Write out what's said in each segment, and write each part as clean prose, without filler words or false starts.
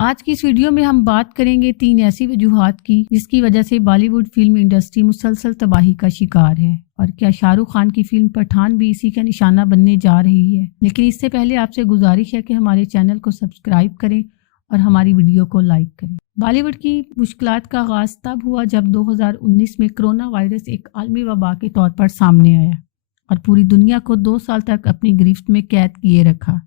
آج کی اس ویڈیو میں ہم بات کریں گے 3 ایسی وجوہات کی جس کی وجہ سے بالی ووڈ فلم انڈسٹری مسلسل تباہی کا شکار ہے، اور کیا شاہ رخ خان کی فلم پٹھان بھی اسی کا نشانہ بننے جا رہی ہے۔ لیکن اس سے پہلے آپ سے گزارش ہے کہ ہمارے چینل کو سبسکرائب کریں اور ہماری ویڈیو کو لائک کریں۔ بالی ووڈ کی مشکلات کا آغاز تب ہوا جب 2019 میں کرونا وائرس ایک عالمی وبا کے طور پر سامنے آیا اور پوری دنیا کو 2 سال تک اپنی گرفت میں قید کیے رکھا،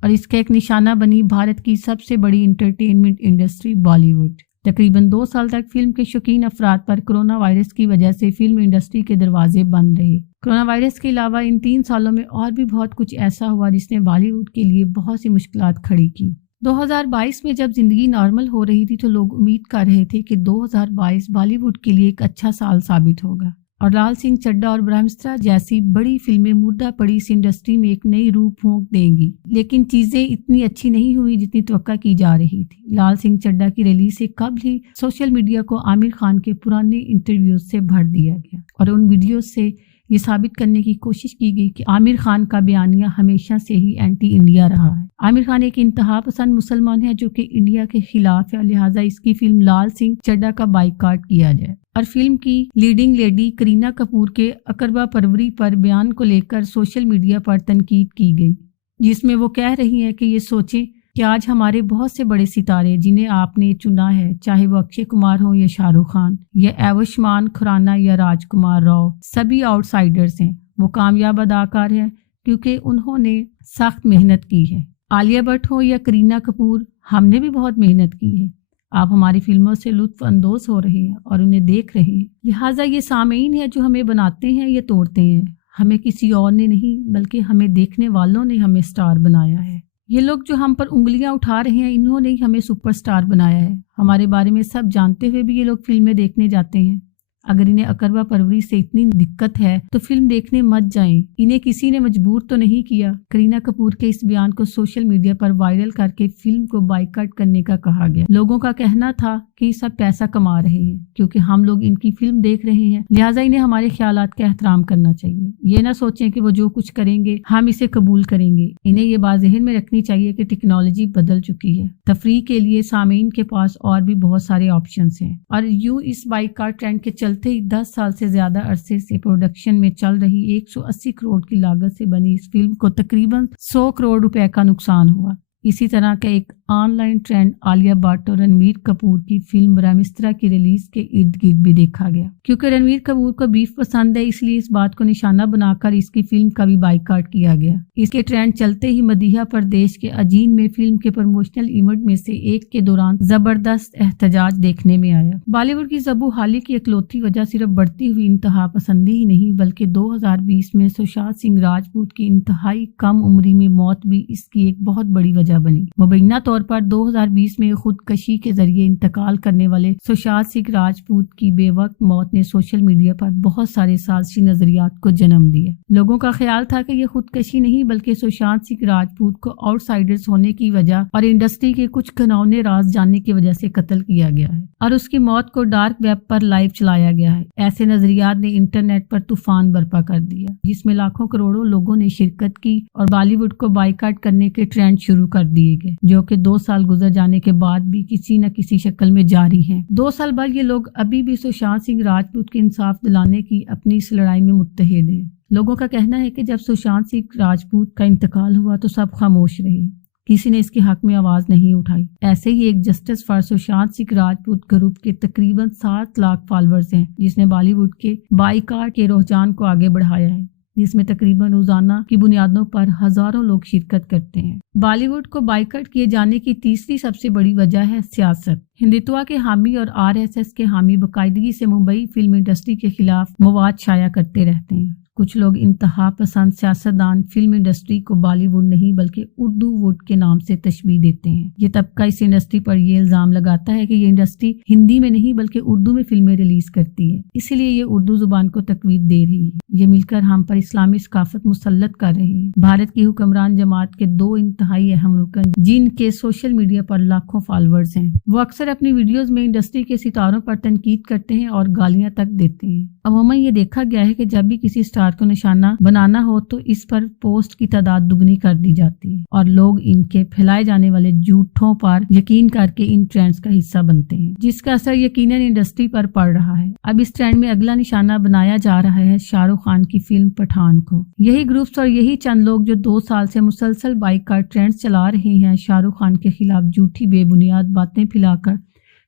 اور اس کا ایک نشانہ بنی بھارت کی سب سے بڑی انٹرٹینمنٹ انڈسٹری بالی ووڈ۔ تقریباً 2 سال تک فلم کے شوقین افراد پر کرونا وائرس کی وجہ سے فلم انڈسٹری کے دروازے بند رہے۔ کرونا وائرس کے علاوہ ان 3 سالوں میں اور بھی بہت کچھ ایسا ہوا جس نے بالی ووڈ کے لیے بہت سی مشکلات کھڑی کی۔ 2022 میں جب زندگی نارمل ہو رہی تھی تو لوگ امید کر رہے تھے کہ 2022 بالی ووڈ کے لیے ایک اچھا سال ثابت ہوگا اور لال سنگھ چڈھا اور برہمسترا جیسی بڑی فلمیں مردہ پڑی اس انڈسٹری میں ایک نئی روح پھونک دیں گی، لیکن چیزیں اتنی اچھی نہیں ہوئی جتنی توقع کی جا رہی تھی۔ لال سنگھ چڈھا کی ریلیز سے قبل ہی سوشل میڈیا کو عامر خان کے پرانے انٹرویوز سے بھر دیا گیا اور ان ویڈیوز سے یہ ثابت کرنے کی کوشش کی گئی کہ عامر خان کا بیانیہ ہمیشہ سے ہی اینٹی انڈیا رہا ہے۔ عامر خان ایک انتہا پسند مسلمان ہے جو کہ انڈیا کے خلاف ہے، لہٰذا اس کی فلم لال سنگھ چڈھا کا بائیکاٹ کیا جائے، اور فلم کی لیڈنگ لیڈی کرینہ کپور کے اقربا پروری پر بیان کو لے کر سوشل میڈیا پر تنقید کی گئی، جس میں وہ کہہ رہی ہیں کہ یہ سوچیں کہ آج ہمارے بہت سے بڑے ستارے جنہیں آپ نے چنا ہے، چاہے وہ اکشے کمار ہوں یا شاہ رخ خان یا ایوشمان کھرانا یا راج کمار راؤ، سبھی آؤٹ سائیڈرز ہیں۔ وہ کامیاب اداکار ہیں کیونکہ انہوں نے سخت محنت کی ہے۔ عالیہ بھٹ ہو یا کرینہ کپور، ہم نے بھی بہت محنت کی ہے۔ آپ ہماری فلموں سے لطف اندوز ہو رہے ہیں اور انہیں دیکھ رہے ہیں، لہٰذا یہ سامعین ہیں جو ہمیں بناتے ہیں یا توڑتے ہیں۔ ہمیں کسی اور نے نہیں بلکہ ہمیں دیکھنے والوں نے ہمیں سٹار بنایا ہے۔ یہ لوگ جو ہم پر انگلیاں اٹھا رہے ہیں انہوں نے ہی ہمیں سپر سٹار بنایا ہے۔ ہمارے بارے میں سب جانتے ہوئے بھی یہ لوگ فلمیں دیکھنے جاتے ہیں۔ اگر انہیں اقربا پروری سے اتنی دقت ہے تو فلم دیکھنے مت جائیں، انہیں کسی نے مجبور تو نہیں کیا۔ کرینہ کپور کے اس بیان کو سوشل میڈیا پر وائرل کر کے فلم کو بائیکاٹ کرنے کا کہا گیا۔ لوگوں کا کہنا تھا کہ یہ سب پیسہ کما رہے ہیں کیونکہ ہم لوگ ان کی فلم دیکھ رہے ہیں، لہٰذا انہیں ہمارے خیالات کا احترام کرنا چاہیے۔ یہ نہ سوچیں کہ وہ جو کچھ کریں گے ہم اسے قبول کریں گے۔ انہیں یہ بات ذہن میں رکھنی چاہیے کہ ٹیکنالوجی بدل چکی ہے، تفریح کے لیے سامعین کے پاس اور بھی بہت سارے آپشنز ہیں، اور یوں اس بائیکاٹ ٹرینڈ کے چلتے ہی 10 سال سے زیادہ عرصے سے پروڈکشن میں چل رہی 180 کروڑ کی لاگت سے بنی اس فلم کو تقریباً 100 کروڑ روپے کا نقصان ہوا۔ اسی طرح کا ایک on line trend Alia Bhatt اور رنویر کپور کی فلم برہمسترا کی ریلیز کے ارد گرد بھی دیکھا گیا۔ کیونکہ رنویر کپور کو بیف پسند ہے اس لیے اس بات کو نشانہ بنا کر اس کی فلم کا بھی بائیکاٹ کیا گیا۔ اس کے ٹرینڈ چلتے ہی مدھیہ پردیش کے اجین میں فلم کے پروموشنل ایونٹ میں سے ایک کے دوران زبردست احتجاج دیکھنے میں آیا۔ بالی ووڈ کی زبوں حالی کی اکلوتی وجہ صرف بڑھتی ہوئی انتہا پسندی ہی نہیں بلکہ 2020 میں سشانت سنگھ راجپوت کی انتہائی کم عمری میں موت بھی اس کی ایک بہت بڑی وجہ بنی۔ مبینہ طور پر 2020 میں خودکشی کے ذریعے انتقال کرنے والے سشانت سنگھ راجپوت کی بے وقت موت نے سوشل میڈیا پر بہت سارے سازشی نظریات کو جنم دیا۔ لوگوں کا خیال تھا کہ یہ خودکشی نہیں بلکہ سشانت سنگھ راجپوت کو آؤٹ سائیڈرز ہونے کی وجہ اور انڈسٹری کے کچھ گھناؤنے راز جاننے کی وجہ سے قتل کیا گیا ہے اور اس کی موت کو ڈارک ویب پر لائیو چلایا گیا ہے۔ ایسے نظریات نے انٹرنیٹ پر طوفان برپا کر دیا جس میں لاکھوں کروڑوں لوگوں نے شرکت کی اور بالی ووڈ کو بائیکاٹ کرنے کے ٹرینڈ شروع کر دیے گئے، جو کہ 2 سال گزر جانے کے بعد بھی کسی نہ کسی شکل میں جاری ہیں۔ 2 سال بعد یہ لوگ ابھی بھی سشانت سنگھ راجپوت کے انصاف دلانے کی اپنی اس لڑائی میں متحد ہیں۔ لوگوں کا کہنا ہے کہ جب سشانت سنگھ راجپوت کا انتقال ہوا تو سب خاموش رہے، کسی نے اس کے حق میں آواز نہیں اٹھائی۔ ایسے ہی ایک justice for Sushant Singh Rajput group کے تقریباً 7 لاکھ فالوورز ہیں جس نے بالی ووڈ کے بائیکاٹ کے رجحان کو آگے بڑھایا ہے، جس میں تقریباً روزانہ کی بنیادوں پر ہزاروں لوگ شرکت کرتے ہیں۔ بالی ووڈ کو بائیکاٹ کیے جانے کی تیسری سب سے بڑی وجہ ہے سیاست۔ ہندوتوا کے حامی اور RSS کے حامی باقاعدگی سے ممبئی فلم انڈسٹری کے خلاف مواد شائع کرتے رہتے ہیں۔ کچھ لوگ انتہا پسند سیاستدان فلم انڈسٹری کو بالی ووڈ نہیں بلکہ اردو ووڈ کے نام سے تشبیہ دیتے ہیں۔ یہ طبقہ اس انڈسٹری پر یہ الزام لگاتا ہے کہ یہ انڈسٹری ہندی میں نہیں بلکہ اردو میں فلمیں ریلیز کرتی ہے، اسی لیے یہ اردو زبان کو تقویت دے رہی ہے۔ یہ مل کر ہم پر اسلامی ثقافت مسلط کر رہے ہیں۔ بھارت کی حکمران جماعت کے 2 انتہائی اہم رکن جن کے سوشل میڈیا پر لاکھوں فالوورز ہیں، وہ اکثر اپنی ویڈیوز میں انڈسٹری کے ستاروں پر تنقید کرتے ہیں اور گالیاں تک دیتے ہیں۔ عموماً یہ دیکھا گیا ہے کہ جب بھی کسی سٹار اسٹار کو نشانہ بنانا ہو تو اس پر پوسٹ کی تعداد دگنی کر دی جاتی ہے اور لوگ ان کے پھیلائے جانے والے جھوٹوں پر یقین کر کے ان ٹرینڈز کا حصہ بنتے ہیں، جس کا اثر یقیناً انڈسٹری پر پڑ رہا ہے۔ اب اس ٹرینڈ میں اگلا نشانہ بنایا جا رہا ہے شاہ رخ خان کی فلم پٹھان کو۔ یہی گروپس اور یہی چند لوگ جو 2 سال سے مسلسل بائیکاٹ ٹرینڈز چلا رہے ہیں، شاہ رخ خان کے خلاف جھوٹی بے بنیاد باتیں پھیلا کر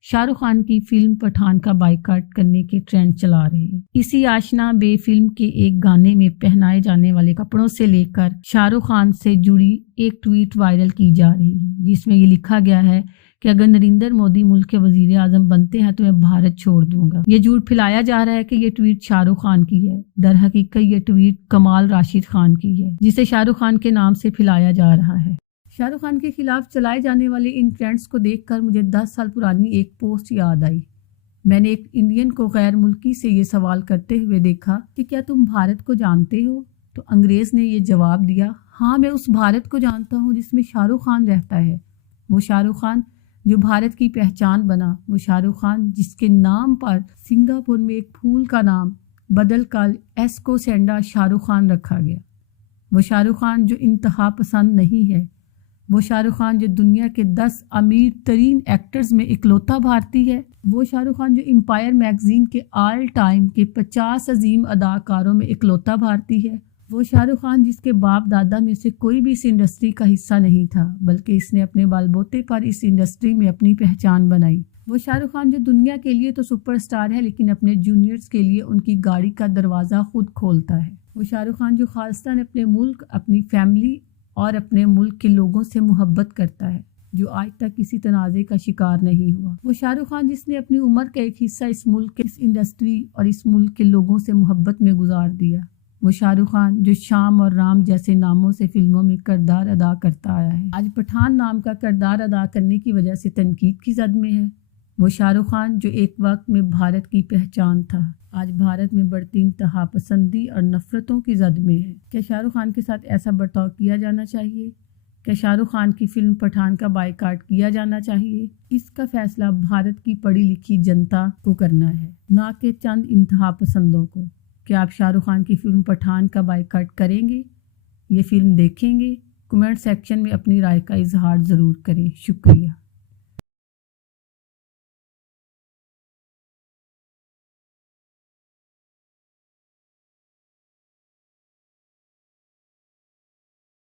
شاہ رخ خان کی فلم پٹھان کا بائیکاٹ کرنے کے ٹرینڈ چلا رہے ہیں۔ اسی آشنا بے فلم کے ایک گانے میں پہنائے جانے والے کپڑوں سے لے کر شاہ رخ خان سے جڑی ایک ٹویٹ وائرل کی جا رہی ہے، جس میں یہ لکھا گیا ہے کہ اگر نریندر مودی ملک کے وزیر اعظم بنتے ہیں تو میں بھارت چھوڑ دوں گا۔ یہ جھوٹ پھیلایا جا رہا ہے کہ یہ ٹویٹ شاہ رخ خان کی ہے، در حقیقت یہ ٹویٹ کمال راشد خان کی ہے، جسے شاہ رخ خان کے نام سے پھیلایا جا رہا ہے۔ شاہ رخ خان کے خلاف چلائے جانے والے ان ٹرینڈز کو دیکھ کر مجھے 10 سال پرانی ایک پوسٹ یاد آئی۔ میں نے ایک انڈین کو غیر ملکی سے یہ سوال کرتے ہوئے دیکھا کہ کیا تم بھارت کو جانتے ہو؟ تو انگریز نے یہ جواب دیا، ہاں میں اس بھارت کو جانتا ہوں جس میں شاہ رخ خان رہتا ہے، وہ شاہ رخ خان جو بھارت کی پہچان بنا، وہ شاہ رخ خان جس کے نام پر سنگاپور میں ایک پھول کا نام بدل کر ایسکو سینڈا شاہ رخ خان رکھا گیا، وہ شاہ رخ خان جو انتہا پسند نہیں ہے، وہ شاہ رخ خان جو دنیا کے 10 امیر ترین ایکٹرز میں اکلوتا بھارتی ہے، وہ شاہ رخ خان جو امپائر میگزین کے آل ٹائم کے 50 عظیم اداکاروں میں اکلوتا بھارتی ہے، وہ شاہ رخ خان جس کے باپ دادا میں سے کوئی بھی اس انڈسٹری کا حصہ نہیں تھا بلکہ اس نے اپنے بال بوتے پر اس انڈسٹری میں اپنی پہچان بنائی، وہ شاہ رخ خان جو دنیا کے لیے تو سپر سٹار ہے لیکن اپنے جونیئرز کے لیے ان کی گاڑی کا دروازہ خود کھولتا ہے، وہ شاہ رخ خان جو خالصتاً اپنے ملک، اپنی فیملی اور اپنے ملک کے لوگوں سے محبت کرتا ہے، جو آج تک کسی تنازع کا شکار نہیں ہوا، وہ شاہ رخ خان جس نے اپنی عمر کا ایک حصہ اس ملک کے اس انڈسٹری اور اس ملک کے لوگوں سے محبت میں گزار دیا، وہ شاہ رخ خان جو شام اور رام جیسے ناموں سے فلموں میں کردار ادا کرتا آیا ہے، آج پٹھان نام کا کردار ادا کرنے کی وجہ سے تنقید کی زد میں ہے، وہ شاہ رخ خان جو ایک وقت میں بھارت کی پہچان تھا، آج بھارت میں بڑھتی انتہا پسندی اور نفرتوں کی زد میں ہے۔ کیا شاہ رخ خان کے ساتھ ایسا برتاؤ کیا جانا چاہیے؟ کیا شاہ رخ خان کی فلم پٹھان کا بائیکاٹ کیا جانا چاہیے؟ اس کا فیصلہ بھارت کی پڑھی لکھی جنتا کو کرنا ہے، نہ کہ چند انتہا پسندوں کو۔ کیا آپ شاہ رخ خان کی فلم پٹھان کا بائیکاٹ کریں گے؟ یہ فلم دیکھیں گے؟ کمنٹ سیکشن میں اپنی رائے کا اظہار ضرور کریں۔ شکریہ۔